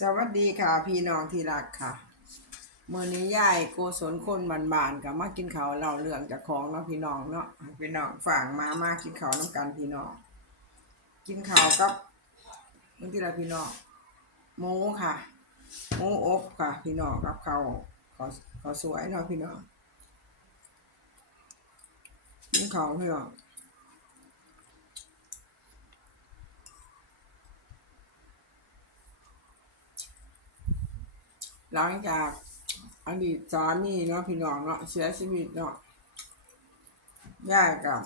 สวัสดีค่ะ พี่น้องที่รักค่ะเมื่อนี้ยายโกศลคนบานๆกับมากินข้าวเราเรื่องจากของเนาะพี่น้องเนาะพี่น้องฝั่งมามากินข้าวน้ำกันพี่น้อง กินข้าวกับนี่ที่ไรพี่น้องหมูค่ะหมูอบค่ะ พี่น้องกับข้าวขอขอสวยเนาะพี่น้องกินข้าวพี่น้อง หลังจากอดีตสามีเนาะพี่น้องเนาะเสียชีวิตเนาะย่ากับ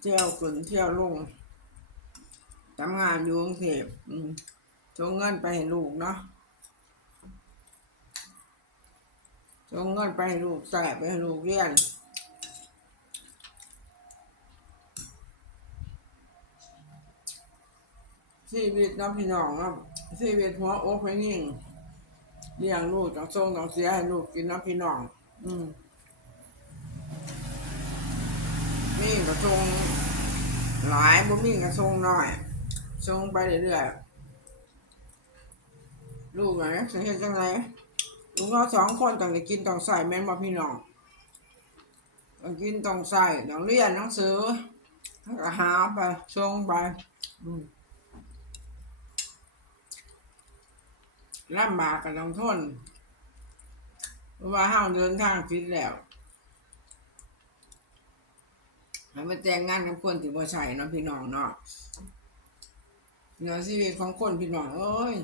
เที่ยวขึ้นเที่ยวลงทำงานอยู่กรุงเทพอืมส่งเงินไปให้ลูกเนาะส่งเงินไปให้ลูกใส่ไปให้ลูกเรียนชีวิตเนาะพี่น้องเนาะชีวิตหัวอกไม่นิ่ง เลี้ยงลูกต้องส่งต้องเสียให้ลูกกินน้ำพี่น้อง อืมนี่ก็ส่งหลายบ่มีก็ส่งน้อยส่งไปเรื่อยๆลูกอะสิเฮ็ดจังไงลูกเราสองคนต้องได้กินต้องใส่แม่นบ่พี่น้องต้องกินต้องใส่ต้องเรียนหนังสือหาไปส่งไป อืม ลำบากก็ต้องทนเพราะว่าเฮาเดินทางผิดแล้วให้มาแต่งงานกับคนที่บ่ใช่เนาะพี่น้องเนาะเนื้อชีวิตของคนพี่น้องเอ้ย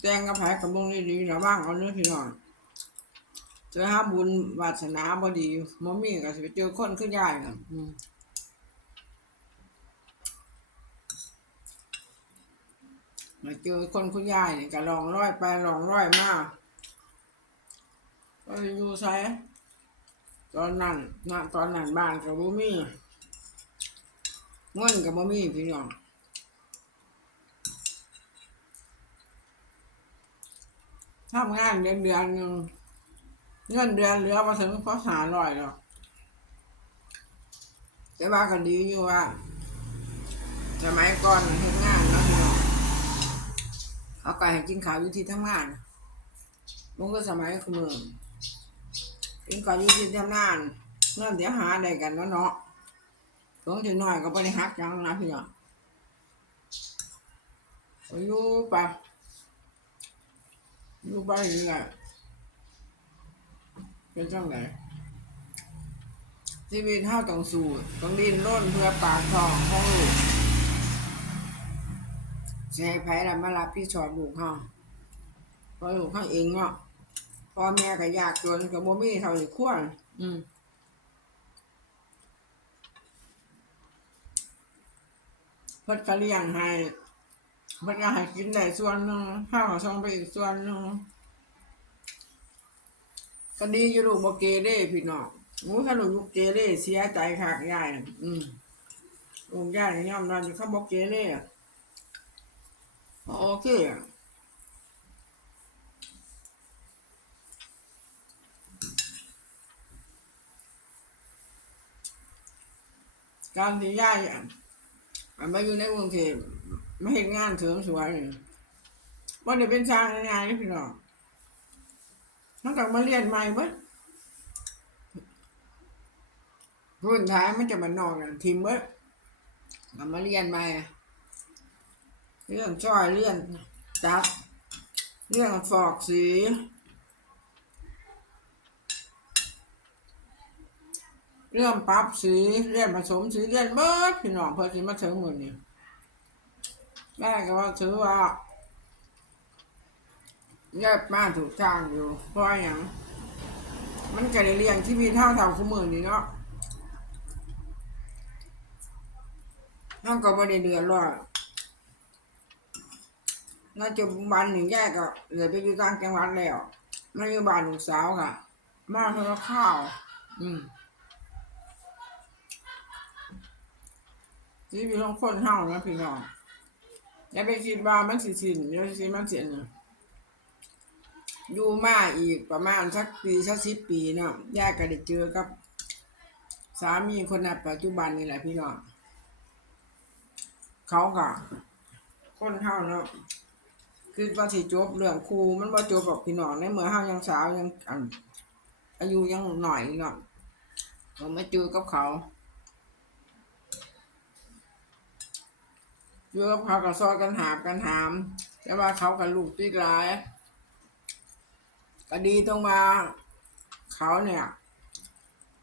แต่งกับไผกับมงดีๆระวังเอาเนื้อพี่น้องเจอห้าบุญวาสนาบ่ดีบ่มีก็สิไปเจอคนคือยายน่ะ มาเจอคนคุณยายนี่ก็ลองร้อยไปลองร้อยมาก็อยู่ใช้ตอนนั้นนะตอนนั้นบ้านกับบ่มีเงินกับบ่มีพี่น้องทำงานเดือนเดือนหนึ่งเงินเดือนเหลือมาถึงพอหาร้อยแล้วแต่ว่าก็ดีอยู่ว่าสมัยก่อนทำงานเนาน เอาไก่ให้กินข้าวอยู่ที่ทำงานมันก็สมัยคือมือเป็นก่อนอยู่ที่ทำงานเงินเดี๋ยวหาได้กันแล้วเนาะลงถึงหน่อยก็ไม่ได้หักจังนะพี่น้องอยู่ไปอยู่ปนี่แหละเป็นจังไหนชีวิตเฮาต้องสู้ต้องดิ้นร่นเพื่อปากท้องของลูก จะให้ไผล่ะมารับพี่ชอบลูกเฮาเพราะลูกเฮาเองเนาะพ่อแม่ก็ยากจนก็บ่มีเท่าที่ควรอืมเพิ่นก็เลี้ยงให้เพิ่นก็ให้กินได้ส่วนหนึงข้าวก็ส่งไปอีกส่วนหนึงก็ดีอยู่ลูกบ่เกเรพี่น้องหมูถ้าลูกอยู่เกเรเสียใจคักยายน่ะอืมลูกยายนี่ยอมรับอยู่เขาบ่เกเรอะ โอเคการที่ย่ายอะมันมาอยู่ในกรุงเทพไม่เห็นงานเสริมสวยนี่ว่าเดี๋ยวเป็นช่างงานนี่พี่น้องนอกจากมาเรียนใหม่เบิดรุ่นท้ายมันจะมานอกกันทีมเบิดก็มาเรียนใหม่ เรื่องช่อยเรื่องจักเรื่องฟอกสีเรื่องปรับสีเรื่องผสมสีเรื่องเบิดพี่น้องเพื่อที่มาถึงมือนี้แม่ก็ว่าถือว่าแยกมาถูกทางอยู่เพราะอย่างมันก็ได้เลี้ยงที่มีเท่าเท่าคู่มือนี่เนาะท่านก็ไม่ได้เดือดร้อน น่าจะบันหนึ่งแยกก็เลือไปอยู่ต่างจังหวัดแล้วมาอยู่บ้านลูกสาวค่ะ มาเพื่อข้าว อืมชีวิตของคนเฮานะพี่น้องอย่าไปคิดว่ามันสิสินเดี๋ยวสิมันเสียนะอยู่มาอีกประมาณสักปีสักสิบปีเนาะแย่าก็ได้เจอกับสามีคนในปัจจุบันนี่แหละพี่น้องเขาก็คนเฮาเนาะ คือว่าสิจบเรื่องครูมันบ่าจบหรอกพี่น้องในเมื่อเฮายังสาวยังอายุยังหน่อยเนาะเราไม่เจอกับเขาเจอกับเขาก็ซอยกันหาบกันหาม แต่ว่าเขากับลูกตีกหลายก็ดีตรงมาเขาเนี่ย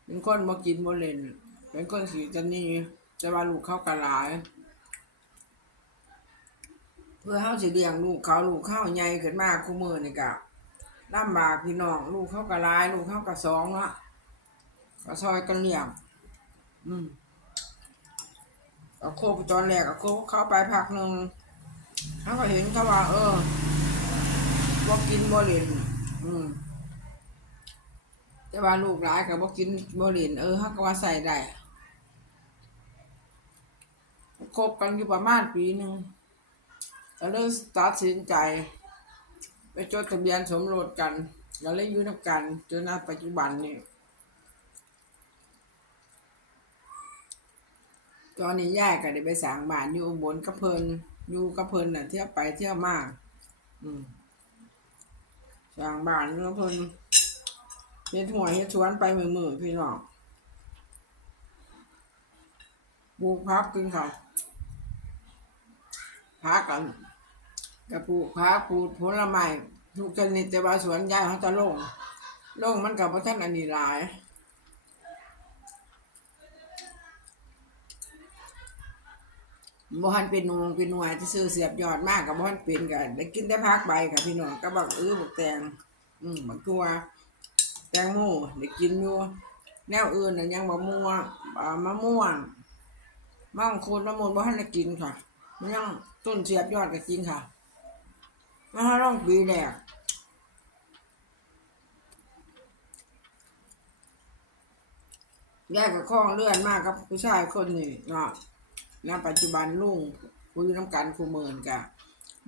เป็นคนบ่กินบ่เลนเป็นคนสีจันนี่แต่ว่าลูกเขาก็หลาย เพื่อเขาสิเลี้ยงลูกเขาลูกเขาใหญ่ขึ้นมาคู่มือนี่กะลำบากพี่น้องลูกเขาก็หลาย ลูกเขาก็สองเนาะก็ซอยกันเลี้ยง อืมเอาโคกตอนแรกเอาโคกเข้าไปพักหนึ่งเขาก็เห็นเขาว่า เออบ่กินบ่เล่นอืมแต่ว่าลูกหลายกับบ่กินบ่เล่นเออเขาก็ว่าใส่ได้คบกันอยู่ประมาณปีหนึ่ง ก็เลยตัดสินใจ ไปจดทะเบียนสมรสกัน แล้วเลยอยู่นกันจนณปัจจุบันนี่ตอนนี้ยายก็ได้ไปสางบ้านอยู่บลกับเพินอยู่กับเพินน่ะเที่ยวไปเที่ยวมาอืมสางบ้านอยู่กับเพินเฮ็ดหัวเฮ็ดสวนไปมือมือพี่น้องปลูกพักกินข้าวพักกัน กระปลูกผักปลูกผลไม้ทุกชนิดแต่ว่าสวนยายเขาจะโล่งโล่งมันกับพระท่านอันนี้หลายบ่ฮันเป็นนงเป็นหน่วยที่ซื้อเสียบยอดมากกับบ่ฮันเป็นกันได้กินได้พักใบกับพี่น้องก็บักเออบักแตงอืมบักตัวแตงโมได้กินอยู่แนวอื่นน่ะยังบ่ม่วงอ่ามะม่วงมังคุดมะม่วงบ่ฮันได้กินค่ะมันยังต้นเสียบยอดก็กินค่ะ มาลองปีแรกแยกกับข้องเลื่อนมากกับผู้ชายคนหนี้เนาะณปัจจุบันลุงคุยน้ำกันคูเมินกะ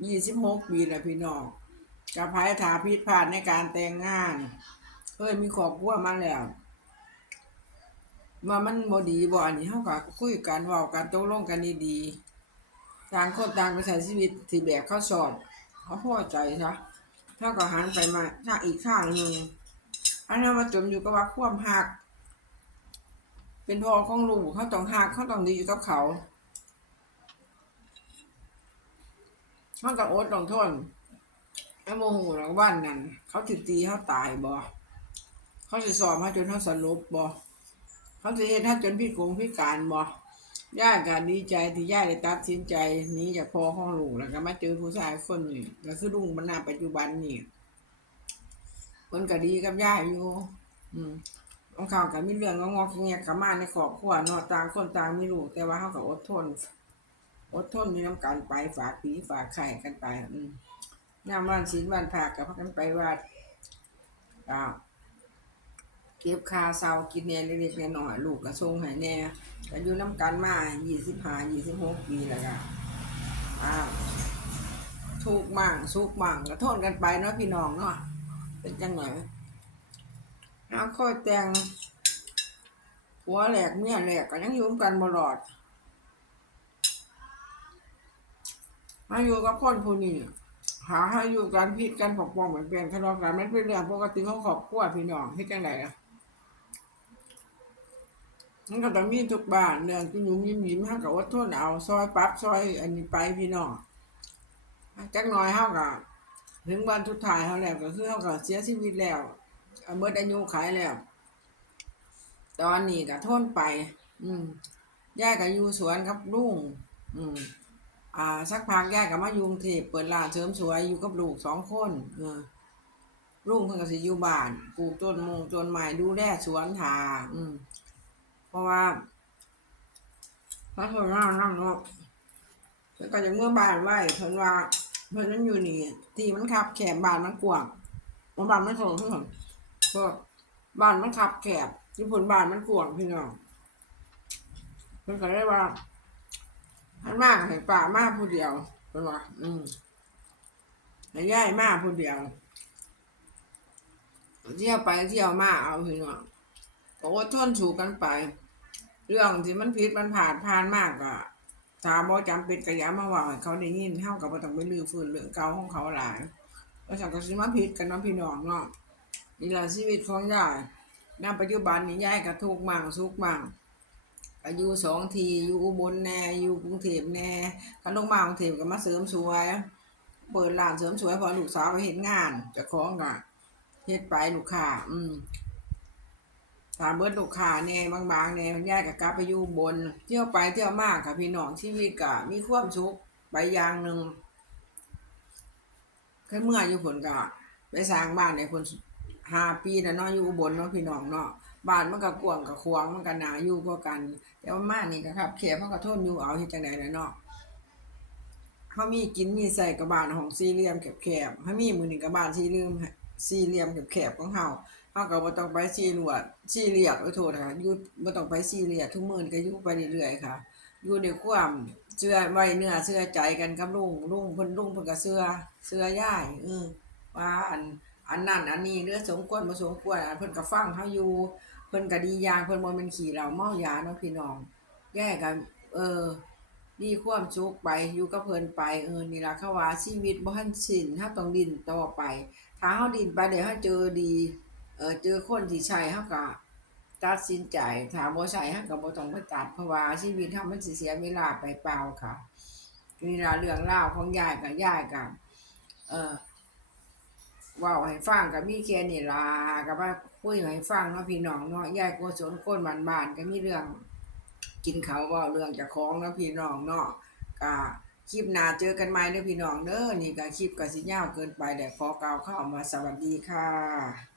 ยี่สิบหกปีแล้วพี่น้องจะพายถาพิษพลาดในการแต่งงานเฮ้ยมีขอบครัวมาแล้วว่ามันบ่ดีบ่อันนี้เฮาก็คุยกันว้ากันตกลงกันดีๆต่างคนต่างไปใช้ชีวิตที่แบบเขาสอน เขาพอใจซะถ้าก็หันไปมาถ้าอีกข้างหนึ่งอันนั้นมาจมอยู่กับว่าควมหัก เป็นพ่อของลูกเขาต้องหักเขาต้องดีอยู่กับเขามันก็อดต้องทนไอ้โมโหหลังบ้านนั่นเขาติตีเขาตายบ่เขาสิสอบเขาจนเขาสลบบ่เขาสิเฮ็ดให้จนพิกงพิการบ่ ย่าก็ดีใจที่ย่าได้ตัดสินใจหนี้จากพ่อของลูกแล้วก็มาเจอผู้ชายคนนี้ก็คือลุงบรรณาปัจจุบันนี่มันก็ดีกับย่าอยู่ อืมของเขาก็มีเรื่องงอกๆเงียกับมาในครอบครัวเนาะต่างคนต่างมีลูกแต่ว่าเขาก็อดทน อดทนมีน้ำกันไปฝากผีฝากไข่กันไป อืมยามวันศีลวันพระกับพักกันไปวัดอ้าว เก็บคาเซากินแหน่เล็กๆน้อยๆลูกก็ส่งให้แหน่ก็อยู่น้ำกันมายี่สิบห้ายี่สิบหกปีแล้วก็อ้าวทุกข์มั่งสุขมั่งก็โทษกันไปเนาะพี่น้องเนาะเป็นจังไหนเอาค่อยแต่งหัวแหลกเมียแหลกก็ยังยุ่นกันบลอดมาอยู่กับคนผู้นี้หาให้อยู่กันพิดกันปกป้องเหมือนเป็นทะเลาะกันมันเป็นเรื่องปกติของครอบครัวพี่น้องที่จังไหนอะ มันก็ต้องมีทุกบ้านเรื่องที่หนุ่มยิ้มยิ้มห้ากับอดทนเอาซอยปั๊บซอย อันนี้ไปพี่น้องจักน้อยเฮากับถึงวันทุดท้ายเฮาแล้วก็คือเฮาก็เสียชีวิตแล้วเอาเบิดอายุขายแล้ว ตอนนี้ก็ทนไป อืมย่าก็อยู่สวนกับลุงอืม อ่า สักพักย่าก็มายุงเทพเปิดร้านเสริมสวยอยู่กับลูกสองคน เออลุงเพิ่นก็สิอยู่บ้านปลูกต้นมงต้นไม้ดูแลสวนทาอืม เพราะว่าพระเพิ่นว่านั่งเนาะเพิ่นก็จะเมื่อบานไว้เพิ่นว่าเพิ่นนั้นอยู่นี่ที่มันขับแคบบานมันกว้างบ่บ้านมันสูงเพิ่นก็บานมันขับแคบที่ผลบานมันกว้างพี่น้องเพิ่นก็เลยว่าท่านมากให้ป่ามาผู้เดียวเพิ่นว่าอืมให้ย้ายมาผู้เดียวเที่ยวไปเที่ยวมาเอาพี่น้องก็อดทนสูกันไป เรื่องที่มันผิดมันผ่านผ่านมากอะถ้าบ่จำเป็นก็อย่ามาว้าให้เขาได้ยินเฮาก็บ่ต้องไปรื้อฟื้นเรื่องเก่าของเขาหลายแล้วฉันก็สิมาผิดกันเนาะพี่น้องเนาะนี่ล่ะชีวิตของยายณปัจจุบันนี้ยายก็ทุกข์มั่งสุขมั่งก็อยู่สองทีอยู่อุบลแน่อยู่กรุงเทพแน่คันลงมากรุงเทพก็มาเสริมสวย เปิดร้านเสริมสวยพอลูกสาวไปเฮ็ดงานเจ้าของก็เฮ็ดไปลูกค้าอืม ถามเบิดลูกค้าแน่บางๆแน่ย่ายก็กลับไปอยู่อุบน เที่ยวไปเที่ยวมากค่ะพี่น้องชีวิตก็มีความสุขไปอย่างหนึ่งขึ้นเมื่ออยู่ผลก็ไปสร้างบ้านในคนห้าปีแล้วเนาะอยู่อุบลเนาะพี่น้องเนาะบ้านมันก็กวงก็ขวางมันก็หนาอยู่กว่ากัน แต่ว่ามานี่ก็ครับแคบมันก็ทนอยู่เอาเฮ็ดจังได๋ล่ะเนาะเขามีกินมีใส่กับบ้านของสี่เหลี่ยมแคบๆเขามีมื้อนี้กับบ้านสี่เหลี่ยมสี่เหลี่ยมแคบๆของเฮา เฮาก็บ่ต้องไปซีรวดซีเรียสขอโทษค่ะอยู่บ่ต้องไปซีเรียสทุกมื้อนี้ก็อยู่ไปเรื่อยๆค่ะ อยู่ด้วยความเชื่อไว้เนื้อเชื่อใจกันกับลุงลุงเพิ่นลุงเพิ่นก็เชื่อเชื่อยายเออว่าอันอันนั้นอันนี้เด้อสมควรบ่สมควรอันเพิ่นก็ฟังเฮาอยู่เพิ่นก็ดีอย่างเพิ่นบ่แม่นขี้เหล้าเมายาเนาะพี่น้องแยกกันเออมีความสุขไปอยู่กับเพิ่นไปเออนี่ล่ะเขาว่าชีวิตบ่ทันสิ้นเฮาต้องดิ้นต่อไปถ้าเฮาดิ้นไปเดี๋ยวเฮาเจอดี อเจอคนที่ใช่เฮาก็ตัดสินใจถ้าบ่ใช่เฮาก็บ่ต้องไปตัดเพราะว่าชีวิตเฮามันสิเสียเวลาไปเปล่าค่ะนี่ละเรื่องราของยายกับยายกับเอ่อว้าให้ฟังก็มีแค่นี้ล่ะก็ว่าคุยให้ฟังเนาะพี่น้องเนาะยายโกศลคนบ้านๆก็มีเรื่องกินเขาวเว้าเรื่องเจ้าของเนาะพี่น้องเนาะก็คลิปหน้าเจอกันใหม่เด้อพี่น้องเด้อนี่ก็คลิปก็สิยาวเกินไปแต่ขอกล่าวคำว่าสวัสดีค่ะ